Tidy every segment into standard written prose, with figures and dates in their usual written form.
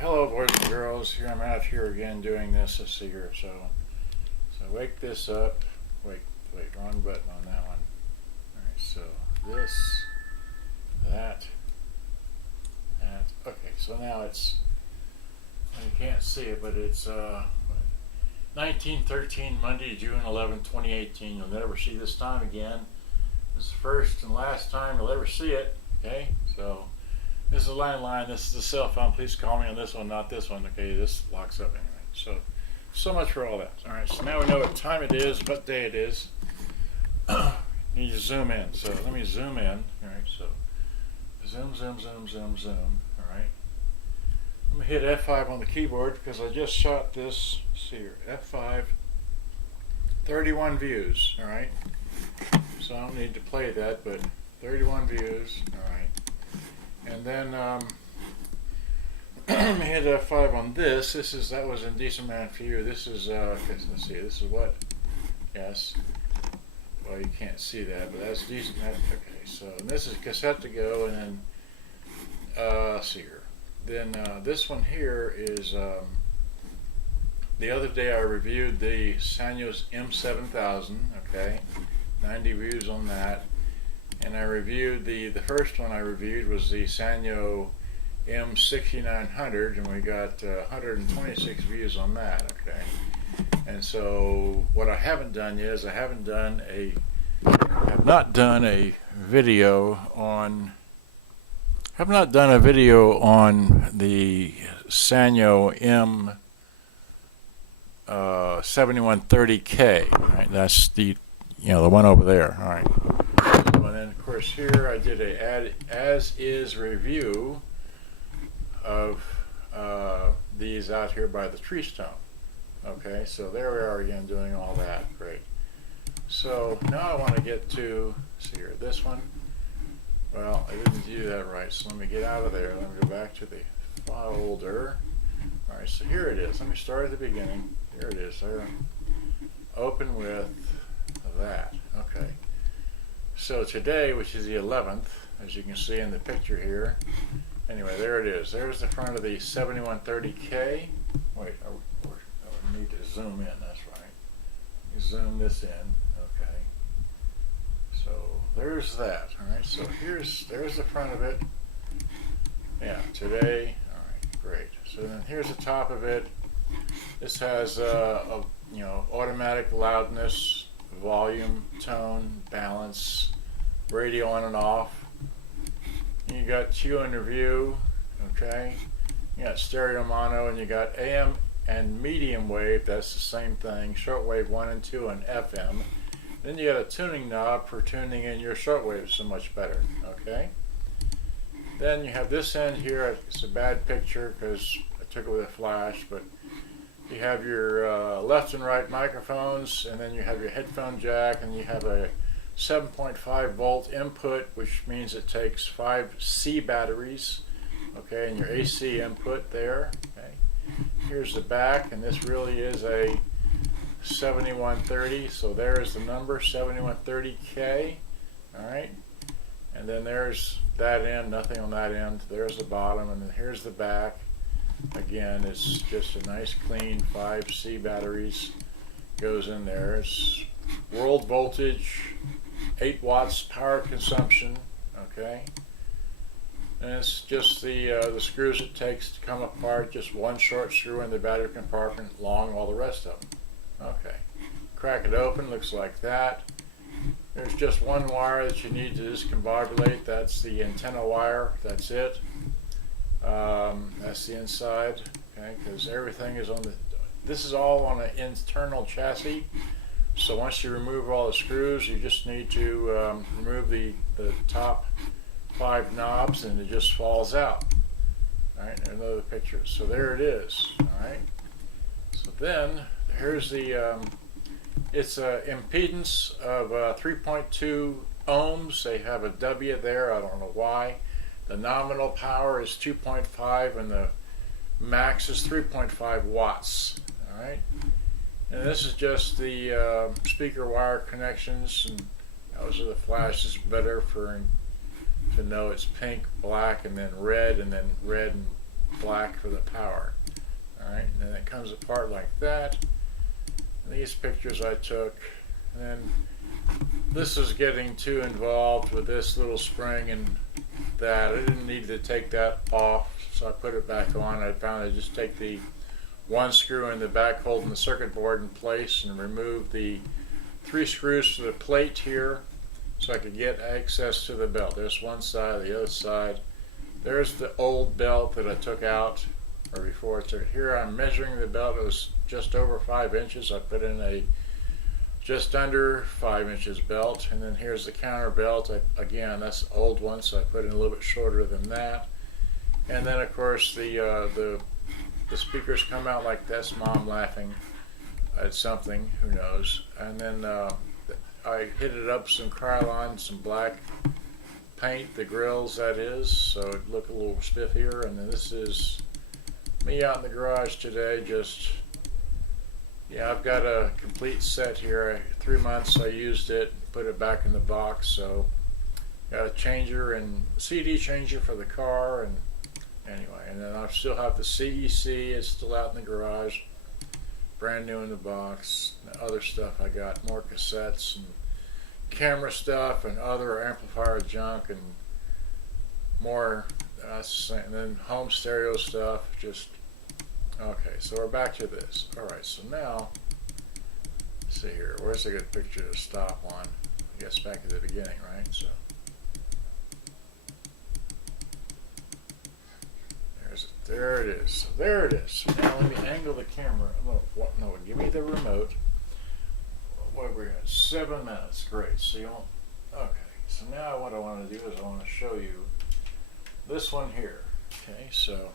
Hello, boys and girls. Here I'm out here again doing this. Let's see here. So wake this up. Wait, wrong button on that one. All right. So this, that. Okay. So now it's. You can't see it, but it's 1913 Monday, June 11, 2018. You'll never see this time again. This is the first and last time you'll ever see it. Okay. So. This is a landline, this is a cell phone. Please call me on this one, not this one. Okay, this locks up anyway. So much for all that. All right, so now we know what time it is, what day it is. Need to zoom in. So let me zoom in. All right, so zoom. All right. I'm gonna hit F5 on the keyboard because I just shot this. Let's see here, F5, 31 views. All right. So I don't need to play that, but 31 views. All right. And then hit F5 on this. That was Indecent Man for You. This is let's see. This is what? Yes. Well, you can't see that, but that's Decent Man. Okay. So this is Cassette to Go, and then let's see here. Then this one here is the other day I reviewed the Sanyo M7000. Okay, 90 views on that. And I reviewed the first one I reviewed was the Sanyo M6900, and we got 126 views on that. Okay, and so what I haven't done yet is I have not done a video on the Sanyo M7130K. Right, that's the the one over there. All right. And then of course here I did a as-is review of these out here by the tree stump. Okay, so there we are again doing all that. Great. So now I want to get to, see here, this one. Well, I didn't do that right, so let me get out of there. Let me go back to the folder. All right, so here it is. Let me start at the beginning. Here it is. There. Open with that. Okay. So today, which is the 11th, as you can see in the picture here. Anyway, there it is. There's the front of the 7130K. Wait, I need to zoom in. That's right. You zoom this in. Okay. So there's that. All right. So there's the front of it. Yeah. Today. All right. Great. So then here's the top of it. This has automatic loudness, volume, tone, balance, radio on and off. You got Q interview, okay. You got stereo mono, and you got AM and medium wave. That's the same thing. Shortwave 1 and 2 and FM. Then you got a tuning knob for tuning in your shortwave so much better. Okay. Then you have this end here. It's a bad picture because I took it with a flash, but you have your left and right microphones, and then you have your headphone jack, and you have a 7.5 volt input, which means it takes 5 C batteries, okay, and your AC input there. Okay. Here's the back, and this really is a 7130, so there is the number, 7130K, all right, and then there's that end, nothing on that end, there's the bottom, and then here's the back. Again, it's just a nice clean 5 C batteries goes in there. It's world voltage, 8 watts power consumption, okay, and it's just the screws it takes to come apart, just one short screw in the battery compartment, long all the rest of them. Okay, crack it open, looks like that. There's just one wire that you need to discombobulate. That's the antenna wire. That's it. That's the inside, okay, because everything is on this is all on an internal chassis. So once you remove all the screws, you just need to remove the top 5 knobs, and it just falls out. All right, another picture. So there it is. All right. So then here's the it's an impedance of 3.2 ohms. They have a W there. I don't know why. The nominal power is 2.5, and the max is 3.5 watts. All right. And this is just the speaker wire connections, and those are the flashes. Better to know it's pink, black, and then red and black for the power. Alright, and then it comes apart like that. And these pictures I took, and then this is getting too involved with this little spring and that. I didn't need to take that off, so I put it back on. I found I just take the one screw in the back holding the circuit board in place and remove the 3 screws to the plate here so I could get access to the belt. There's one side, the other side. There's the old belt that I took out, or before I took it. Here I'm measuring the belt. It was just over 5 inches. I put in a just under 5 inches belt, and then here's the counter belt. Again, that's the old one, so I put in a little bit shorter than that. And then of course the speakers come out like this. Mom laughing at something, who knows. And then I hit it up some Krylon, some black paint, the grills that is, so it look a little spiffier. And then this is me out in the garage today. Just, yeah, I've got a complete set here. 3 months I used it, put it back in the box. So got a changer and CD changer for the car, and anyway, and then I still have the CEC. It's still out in the garage, brand new in the box. The other stuff I got, more cassettes and camera stuff and other amplifier junk and more, and then home stereo stuff. Just okay, so we're back to this. Alright, so now let's see here, where's a good picture to stop on? I guess back at the beginning, right? So there it is. So there it is. So now let me angle the camera. No, give me the remote. What we got? 7 minutes. Great. So you won't. Okay. So now what I want to do is I want to show you this one here. Okay. So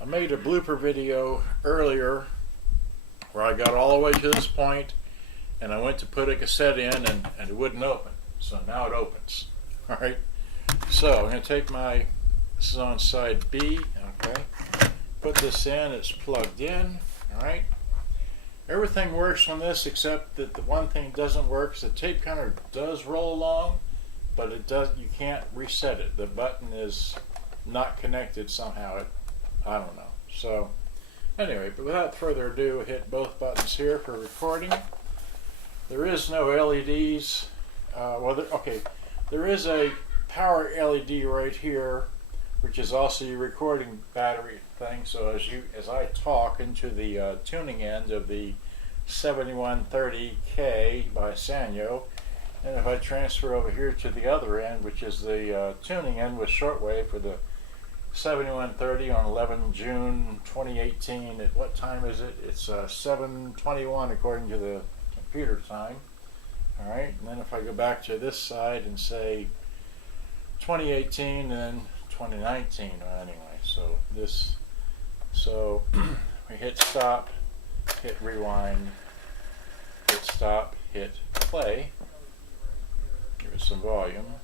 I made a blooper video earlier where I got all the way to this point, and I went to put a cassette in, and it wouldn't open. So now it opens. All right. So I'm going to take my. This is on side B, okay. Put this in, it's plugged in, alright. Everything works on this except that the one thing doesn't work is the tape counter does roll along, but you can't reset it. The button is not connected somehow. I don't know. So anyway, but without further ado, hit both buttons here for recording. There is no LEDs. There is a power LED right here, which is also your recording battery thing. So as I talk into the tuning end of the 7130K by Sanyo, and if I transfer over here to the other end, which is the tuning end with shortwave for the 7130 on 11 June 2018. At what time is it? It's 7:21 according to the computer time. All right, and then if I go back to this side and say 2018 and 2019, anyway, so we hit stop, hit rewind, hit stop, hit play, give it some volume.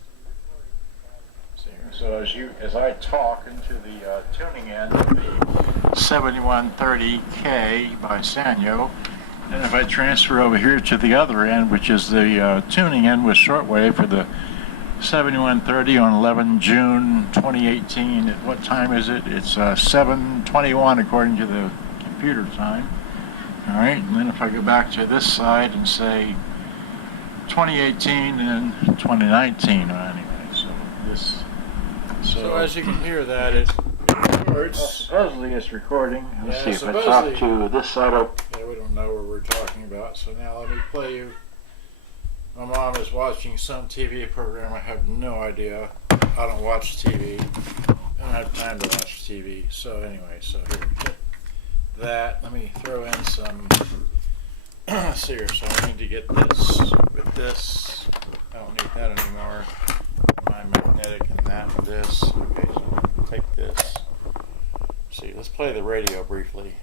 So as I talk into the tuning end of the 7130K by Sanyo, and if I transfer over here to the other end, which is the tuning end with shortwave for the 7130 on 11 June 2018. At what time is it? It's 7:21 according to the computer time. All right, and then if I go back to this side and say 2018 and 2019, anyway, so as you can hear that, it records. Supposedly it's recording. Let's see if I talk to this side up. Yeah, we don't know what we're talking about. So now let me play you. My mom is watching some TV program. I have no idea. I don't watch TV. I don't have time to watch TV. So anyway, so here, that. Let me throw in some. Let's see here. So I need to get this with this. I don't need that anymore. My magnetic and that with this. Okay, so I'm going to take this. Let's see, let's play the radio briefly.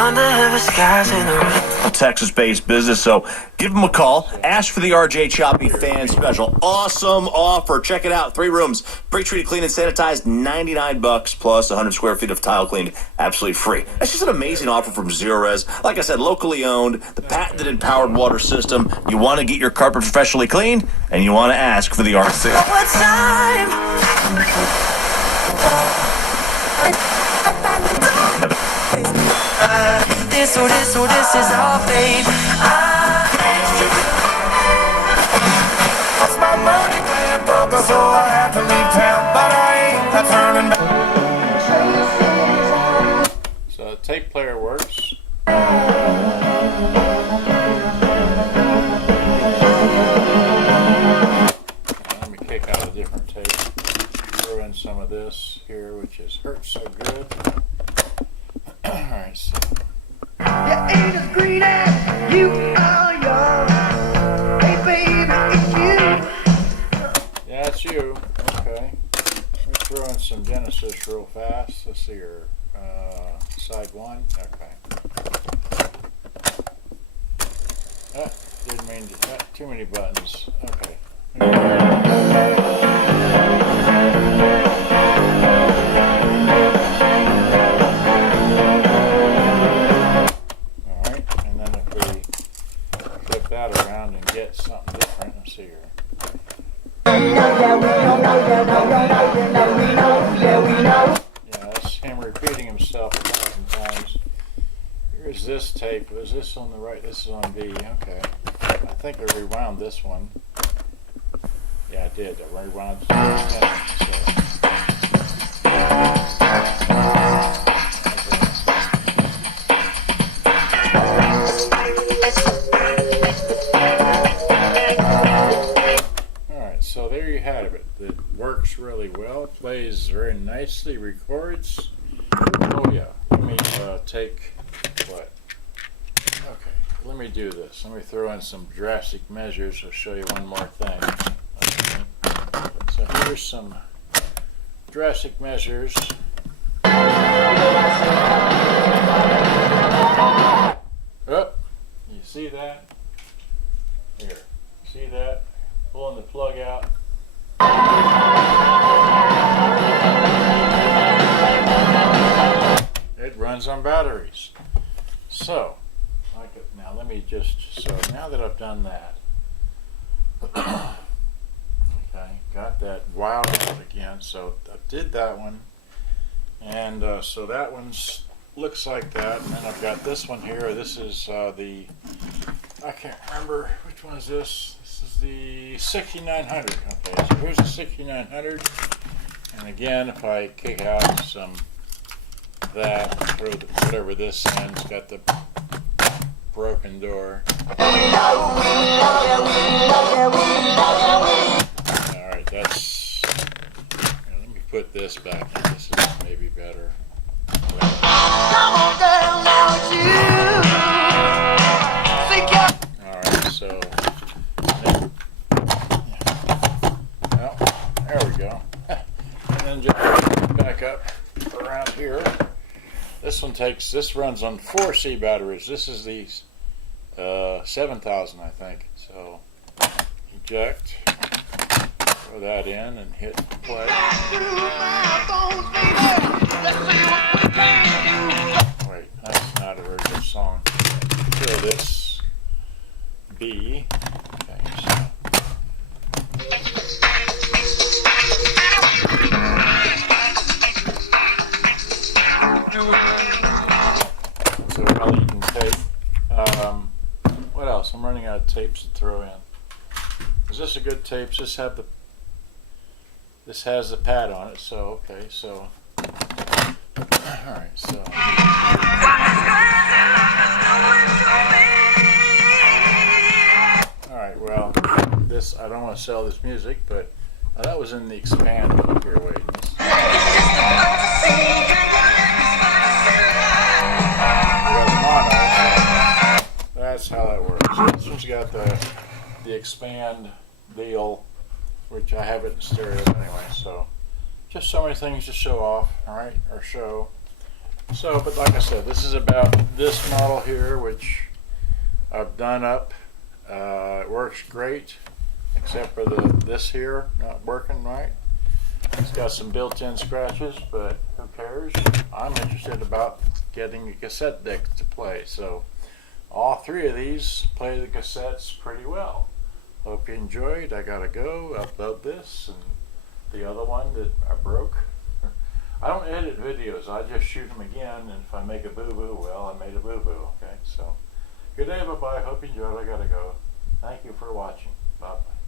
Under heavy skies in the rain. Texas-based business. So give them a call. Ask for the RJ Choppy Fan Special. Awesome offer. Check it out. 3 rooms, pre-treated, clean, and sanitized, $99 plus 100 square feet of tile cleaned, absolutely free. That's just an amazing offer from Zero Res. Like I said, locally owned, the patented and powered water system. You want to get your carpet professionally cleaned, and you want to ask for the RC. What's time? This is all, babe. Lost my money playing poker, so I had to leave town, but I ain't turning back. So the tape player works. Let me kick out a different tape. Throw in some of this here, which is hurt so good. Alright, so. You ain't as green as you are young. Hey baby, it's you. Yeah, it's you. Okay. Let me throw in some Genesis real fast. Let's see here. Side 1. Okay. Didn't mean to. Too many buttons. Okay. Alright, and then if we flip that around and get something different, let's see here. Yeah, that's him repeating himself 1,000 times. Here's this tape. Was this on the right? This is on B. Okay. I think I rewound this one. Yeah, I did. I rewound it. Alright, so there you have it. It works really well. Plays very nicely. Records. Oh yeah. Let me take what? Okay. Let me do this. Let me throw in some drastic measures. I'll show you one more thing. Okay. So here's some drastic measures. Oh, you see that? Here. See that? Pulling the plug out. It runs on batteries. So, now let me so now that I've done that, okay, got that wild out again, so I did that one, and so that one's looks like that, and then I've got this one here. This is I can't remember which one is this. This is the 6900. Okay, so here's the 6900, and again, if I kick out some that, throw whatever this in, it's got the broken door. Alright, that's. Let me put this back. This is maybe better. Alright, so. Well, there we go. And then just back up around here. This runs on 4 C batteries. This is the 7000, I think. So, eject, throw that in, and hit play. Wait, that's not a very good song. Throw this B. Okay, so while you can tape, what else? I'm running out of tapes to throw in. Is this a good tape? This has the pad on it, so okay, so alright, so alright, well, this, I don't want to sell this music, but that was in the expand here, wait. That's how that works. This one's got the expand deal, which I have it in stereo anyway, so just so many things to show off, alright, or show. So, but like I said, this is about this model here, which I've done up. It works great, except for this here not working right. It's got some built-in scratches, but who cares? I'm interested about getting a cassette deck to play, so all three of these play the cassettes pretty well. Hope you enjoyed. I gotta go upload this and the other one that I broke. I don't edit videos, I just shoot them again, and if I make a boo-boo, well, I made a boo-boo, okay? So, good day, bye-bye. Hope you enjoyed. I gotta go. Thank you for watching. Bye-bye.